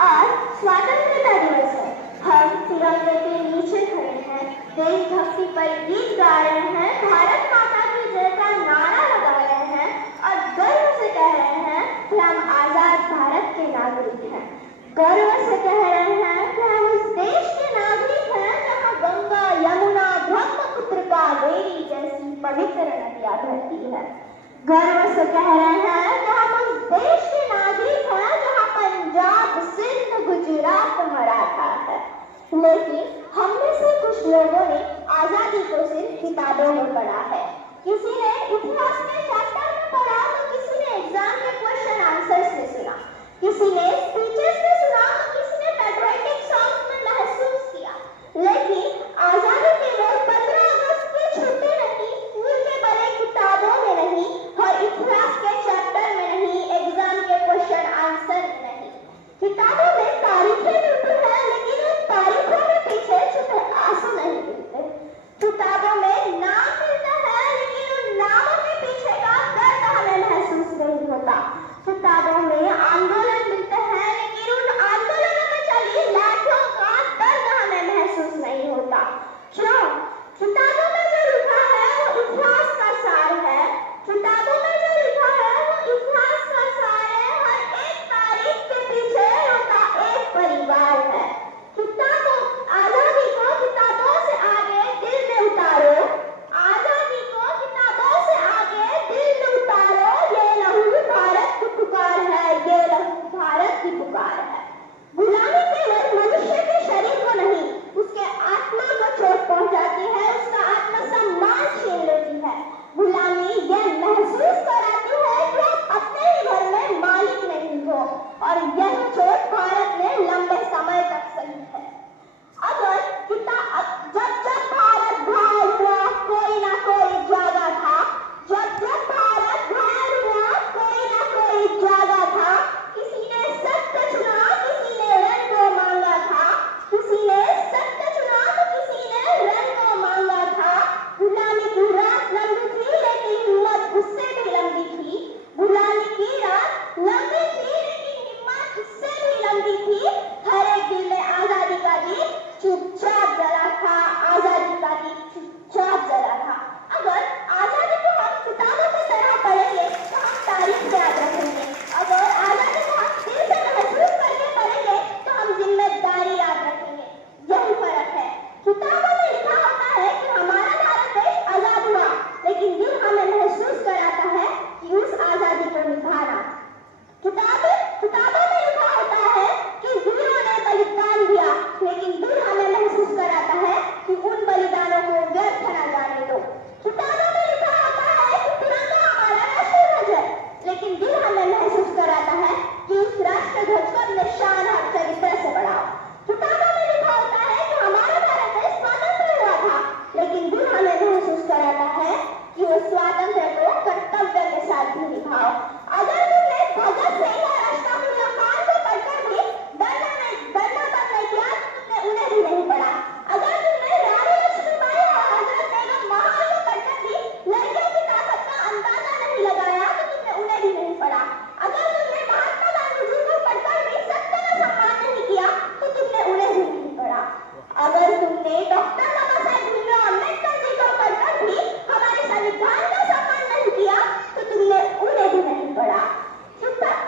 आज स्वतंत्रता दिवस है। हम तिरंगे के नीचे खड़े हैं, देशभक्ति पर गीत गा रहे हैं, भारत माता की जय का नारा लगा रहे हैं और गर्व से कह रहे हैं कि हम आजाद भारत के नागरिक हैं। गर्व से कह रहे हैं कि हम उस देश के नागरिक हैं जहाँ गंगा, यमुना, ब्रह्मपुत्र, कावेरी जैसी पवित्र नदियां बहती है। गर्व से कह रहे हैं कि हम उस देश के नागरिक हैं जहाँ पंजाब, सिंध, गुजरात, मराठा है। लेकिन हम में से कुछ लोगों ने आजादी को सिर्फ किताबों में पढ़ा है। किसी ने इतिहास के चैप्टर में पढ़ा तो किसी ने एग्जाम के क्वेश्चन आंसर से सुना, किसी ने स्पीचेस में सुना तो किसी ने पैट्रियोटिक सॉन्ग्स में महसूस किया। लेकिन आजादी केवल 15 अगस्त के छुट्टे नहीं, स्कूल के बड़े किताबों में नहीं और इतिहास के चैप्टर में नहीं, एग्जाम के क्वेश्चन आंसर में नहीं। किताबों में तारीखें मिलती है, लेकिन उन तारीखों के पीछे छुपे आंसू नहीं मिलते। किताबों में नाम मिलता है, लेकिन उन नामों के पीछे का दर्द हमें महसूस नहीं होता। किताबों में आंदोलन मिलते हैं, लेकिन उन आंदोलनों में चली लाठों का दर्द हमें महसूस नहीं होता। क्यों? किताबों में जो लिखा है वो इतिहास का सार है। किताबों में जो लिखा है वो इतिहास का सार है। हर एक तारीख के पीछे होता एक परिवार है। किताबों, आजादी को किताबों से आगे दिल में उतारो, आजादी को किताबों से आगे दिल में उतारो। ये लहू भारत की पुकार है, ये लहू भारत की पुकार है। गुलामी केवल मनुष्य के शरीर को नहीं, उसके आत्मा को चोट पहुंचाती है, उसका आत्मसम्मान छीन लेती है। गुलामी यह महसूस कराती है कि आप अपने ही घर में मालिक नहीं हो, और यह चोट भारत ने लंबे समय तक सही है। अगर जब भारत घायल हुआ, कोई ना कोई जागा था। जब भारत घायल हुआ, कोई ना कोई जागा था। किसी ने सत्य चुना, किसी ने रण को मांगा था। किसी ने सत्य चुना तो किसी ने रण को मांगा था। गुलामी की रात लंबी थी, लेकिन हिम्मत उससे भी लंबी थी। गुलामी की रात लंबी थी, लेकिन हिम्मत उससे भी लंबी थी। हर एक दिल में आजादी का दीप चुपचाप जला था, आजादी का दीप चुपचाप जला था। अगर आजादी को हम किताबों की तरह पढ़ेंगे तो हम तारीख याद रखेंगे। अगर आजादी को हम दिल से महसूस करके पढ़ेंगे तो हम जिम्मेदारी याद रखेंगे। यही फर्क है। किताबों में लिखा होता है कि हमारा भारत देश आजाद हुआ, लेकिन दिल हमें महसूस कराता है कि उस आजादी को निभाना। किताबों में लिखा होता है कि वीरों ने बलिदान दिया, लेकिन दिल हमें महसूस कराता है कि उन बलिदानों को व्यर्थ न जाने दो। किताबों में लिखा होता है कि तिरंगा हमारा राष्ट्रीय ध्वज है, लेकिन दिल हमें महसूस कराता है कि उस राष्ट्रीय ध्वज को अपने शान और चरित्र से बढ़ाओ। किताबों में लिखा होता है कि हमारा भारत देश स्वतंत्र हुआ था, लेकिन दिल हमें महसूस कराता है कि उस स्वातंत्र्य को कर्तव्य के साथ भी निभाओ। अगर तुमने भगत सिंह और अष्टम खान को पढ़कर भी डरना बंद नहीं किया तो तुमने उन्हें भी नहीं पढ़ा। अगर तुमने रानी लक्ष्मीबाई और हजरत बेगम महाल को पढ़कर भी लड़कियों की ताकत का अंदाजा नहीं लगाया तो तुमने उन्हें भी नहीं पढ़ा। अगर तुमने महात्मा गांधी जी को पढ़कर भी सत्य का सम्मान नहीं किया तो तुमने उन्हें भी नहीं पढ़ा। अगर तुमने डॉक्टर बाबा साहेब भीमराव अम्बेडकर जी को पढ़कर भी हमारे संविधान का सम्मान नहीं किया तो तुमने उन्हें भी नहीं पढ़ा।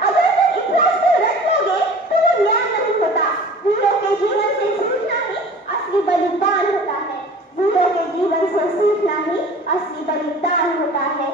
अगर तुम इतिहास को रट लोगे तो वो ज्ञान नहीं होता। वीरों के जीवन से सीखना ही असली बलिदान होता है। वीरों के जीवन से सीखना ही असली बलिदान होता है।